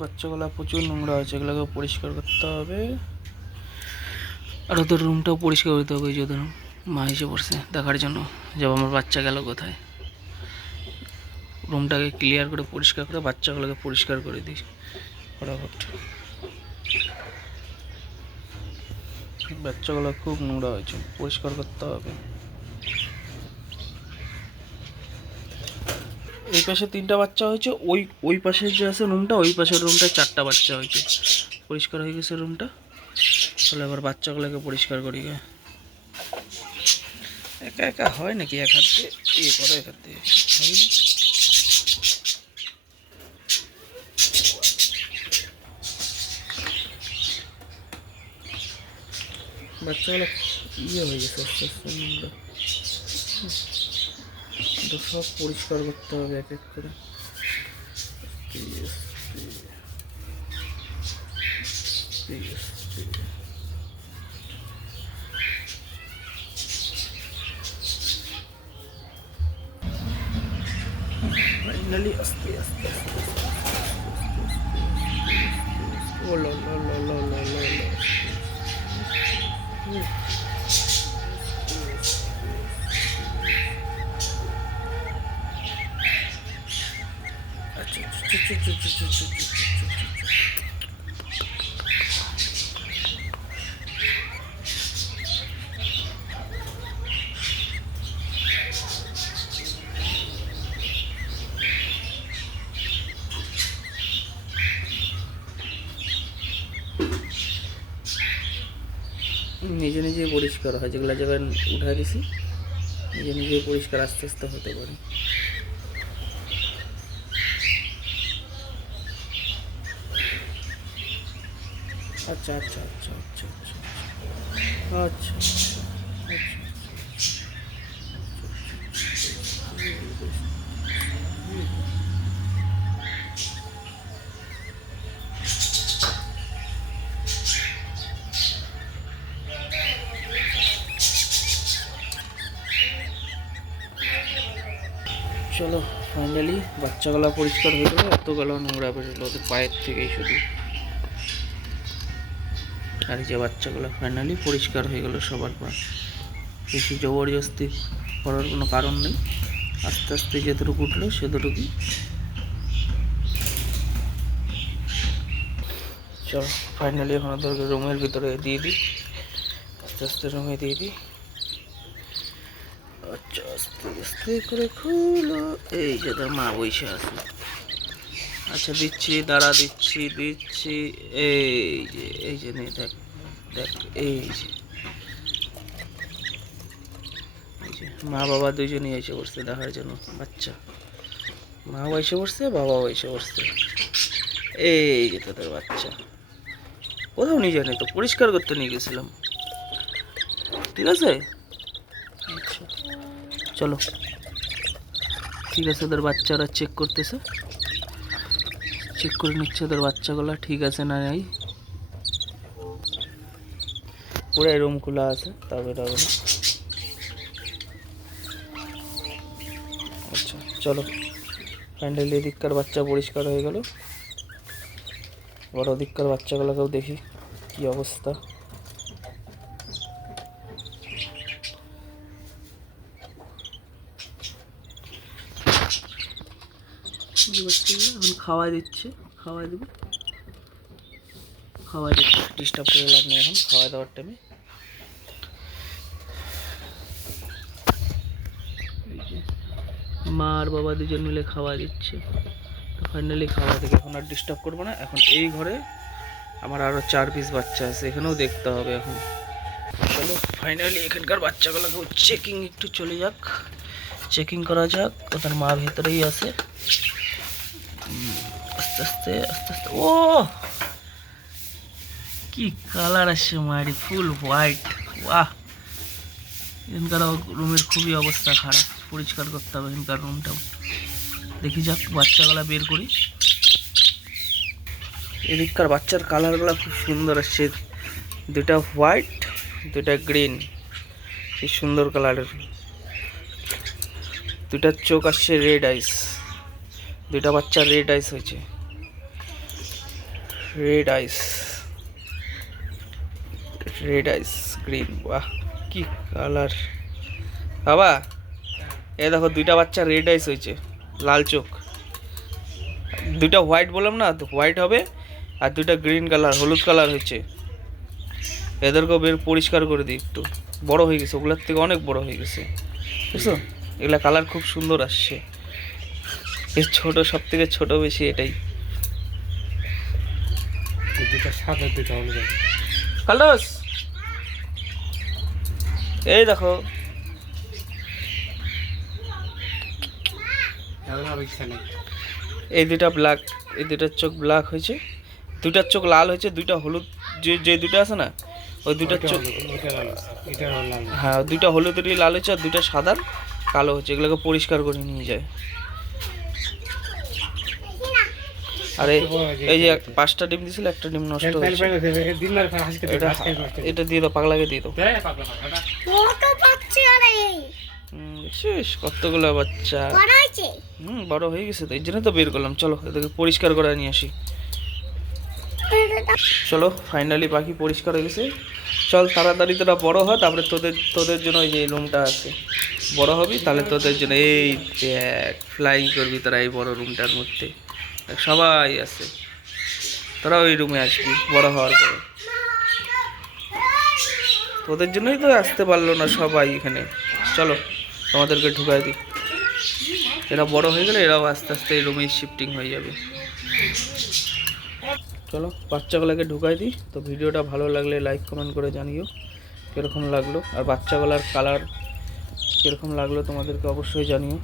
বাচ্চাগুলো প্রচুর নোংরা আছে, এগুলোকে পরিষ্কার করতে হবে। আর ওদের রুমটাও পরিষ্কার করতে হবে। ওই যে ওদের মা এসে পড়ছে দেখার জন্য যে আমার বাচ্চা গেল কোথায়। রুমটাকে ক্লিয়ার করে পরিষ্কার করে বাচ্চাগুলোকে পরিষ্কার করে দিই ফটাফট। বাচ্চাগুলো খুব নোংরা হয়েছে, পরিষ্কার করতে হবে। এই পাশে 3টা বাচ্চা হয়েছে, ওই ওই পাশে যে আছে রুমটা, ওই পাশের রুমটায় 4টা বাচ্চা হয়েছে। পরিষ্কার হয়ে গেছে রুমটা। তাহলে এবার বাচ্চাগুলোকে পরিষ্কার করি। একা একা হয় নাকি? এক হাত দিয়ে ইয়ে করে, এক হাত দিয়ে হয় না। বাচ্চাগুলো ইয়ে হয়ে গেছে আস্তে আস্তে নোংরা। তো সব পরিষ্কার করতে হবে এক এক করে। ফাইনালি আস্তে আস্তে আস্তে ও লো লো লো লো লো লো লো। আচ্ছা নিজে নিজে পরিষ্কার হয়, যেগুলো জায়গায় উঠা দিছি নিজে নিজে পরিষ্কার আস্তে আস্তে হতে পারে। আচ্ছা আচ্ছা আচ্ছা আচ্ছা আচ্ছা আচ্ছা আচ্ছা। চলো ফাইনালি বাচ্চাগুলো পরিষ্কার হয়ে গেলো। এতগুলো নোংরা বেরোলো ওদের পায়ের থেকেই শুধু। আর এই যে বাচ্চাগুলো ফাইনালি পরিষ্কার হয়ে গেলো সবার পা। বেশি জবরদস্তি করার কোনো কারণ নেই, আস্তে আস্তে যেতটুকু উঠলো সেতটুকুই। চলো ফাইনালি এখন ওদেরকে রুমের ভিতরে দিয়ে দিই, আস্তে আস্তে রুমে দিয়ে দিই। আচ্ছা আস্তে আস্তে করে খুলো। এই যে তোর মা বসে আছে। আচ্ছা দিচ্ছি, দাঁড়া দিচ্ছি দিচ্ছি। এই যে নে দেখ দেখ, এই যে মা বাবা দুজনই এসে পড়ছে দেখার জন্য বাচ্চা। মাও এসে পড়ছে, বাবাও এসে পড়ছে। এই যে তোদের বাচ্চা। কোথাও নিয়ে যায়নি তো, পরিষ্কার করতে নিয়ে গেছিলাম। ঠিক আছে আচ্ছা চলো। ঠিক আছে, ওদের বাচ্চারা চেক করতেছে, চেক করে নিচ্ছে ওদের বাচ্চাগুলো ঠিক আছে না নাই। পুরাই রুম খোলা আছে, তবে আচ্ছা চলো ফাইনালি এদিককার বাচ্চা পরিষ্কার হয়ে গেল। এবার ওদিককার বাচ্চাগুলোকেও দেখি কি অবস্থা। এখন খাওয়াই দিচ্ছে, খাওয়াই দেবো, খাওয়াই দিচ্ছে। ডিস্টার্ব করে লাভ নেই এখন খাওয়া দাওয়ার টাইমে। মা আর বাবা দুজন মিলে খাওয়া দিচ্ছে। তো ফাইনালি খাওয়া থেকে এখন আর ডিস্টার্ব করবো না। এখন এই ঘরে আমার আরও 4 পিস বাচ্চা আছে, এখানেও দেখতে হবে এখন। চলো ফাইনালি এখানকার বাচ্চাগুলোকে চেকিং একটু চলে যাক, চেকিং করা যাক। ওদের মা ভেতরেই আছে। আস্তে আস্তে আস্তে আস্তে। ও কি কালার আসছে মারি, ফুল হোয়াইট। বাহ, এখানকার রুমের খুবই অবস্থা খারাপ, পরিষ্কার করতে হবে এখানকার রুমটাও। দেখি যাক বাচ্চাগুলা বের করি। এদিককার বাচ্চার কালারগুলো খুব সুন্দর আসছে, দুটা হোয়াইট দুটা গ্রিন, কি সুন্দর কালারের। দুটার চোখ আসছে রেড আইস, দুটা বাচ্চা রেড আইস হয়েছে। রেড আইস, রেড আইস গ্রিন, বাহ কি কালার বাবা। এ দেখো দুইটা বাচ্চা রেড আইস হয়েছে, লাল চোখ। দুইটা হোয়াইট বললাম না, তো হোয়াইট হবে, আর দুইটা গ্রিন কালার হলুদ কালার হয়েছে। এদেরকেও বের পরিষ্কার করে দিই একটু, বড় হয়ে গেছে, ওগুলোর থেকে অনেক বড় হয়ে গেছে, বুঝছো? এগুলা কালার খুব সুন্দর আসছে। এর ছোট, সব থেকে ছোট বেশি এটাই। দুটো সাদা দুটো হলুদ। কালদোস এই দেখো, এই দুইটা ব্ল্যাক, এই দুইটার চোখ ব্ল্যাক হয়েছে, দুইটার চোখ লাল হয়েছে, দুইটা হলুদ, যে যে দুইটা আছে না ওই দুইটার চোখ, হ্যাঁ দুইটা হলুদেরই লাল হয়েছে, আর দুইটা সাদার কালো হচ্ছে। এগুলোকে পরিষ্কার করে নিয়ে যায়। আর এই যে 5টা ডিম দিছিল, একটা ডিম নষ্ট হয়েছে। এটা দিয়ে দাও, পাগলাকে দিয়ে দাও। কতগুলো বাচ্চা, বড় হয়ে গেছে তো, এই জন্য তো বের করলাম। চলো এদেরকে পরিষ্কার করে নিয়ে আসি। চলো ফাইনালি পাখি পরিষ্কার হয়ে গেছে। চল তাড়াতাড়ি তোরা বড় হয়, তারপরে তোদের তোদের জন্য ওই যে রুমটা আছে, বড় হবি তাহলে তোদের জন্য এই দেখ ফ্লাইং করবি তোরা এই বড় রুমটার মধ্যে। দেখ সবাই আছে, তোরা ওই রুমে আসবি বড় হওয়ার পরে। তোদের জন্যই তো আসতে পারলো না সবাই এখানে। চলো তোমাদেরকে ঢুকাই দিই, এরা বড় হয়ে গেলে এরাও আস্তে আস্তে এই রুমেই শিফটিং হয়ে যাবে। চলো বাচ্চাগুলোকে ঢুকাই দিই। তো ভিডিওটা ভালো লাগলে লাইক কমেন্ট করে জানিও কীরকম লাগলো, আর বাচ্চাগুলার কালার কীরকম লাগলো তোমাদেরকে অবশ্যই জানিও।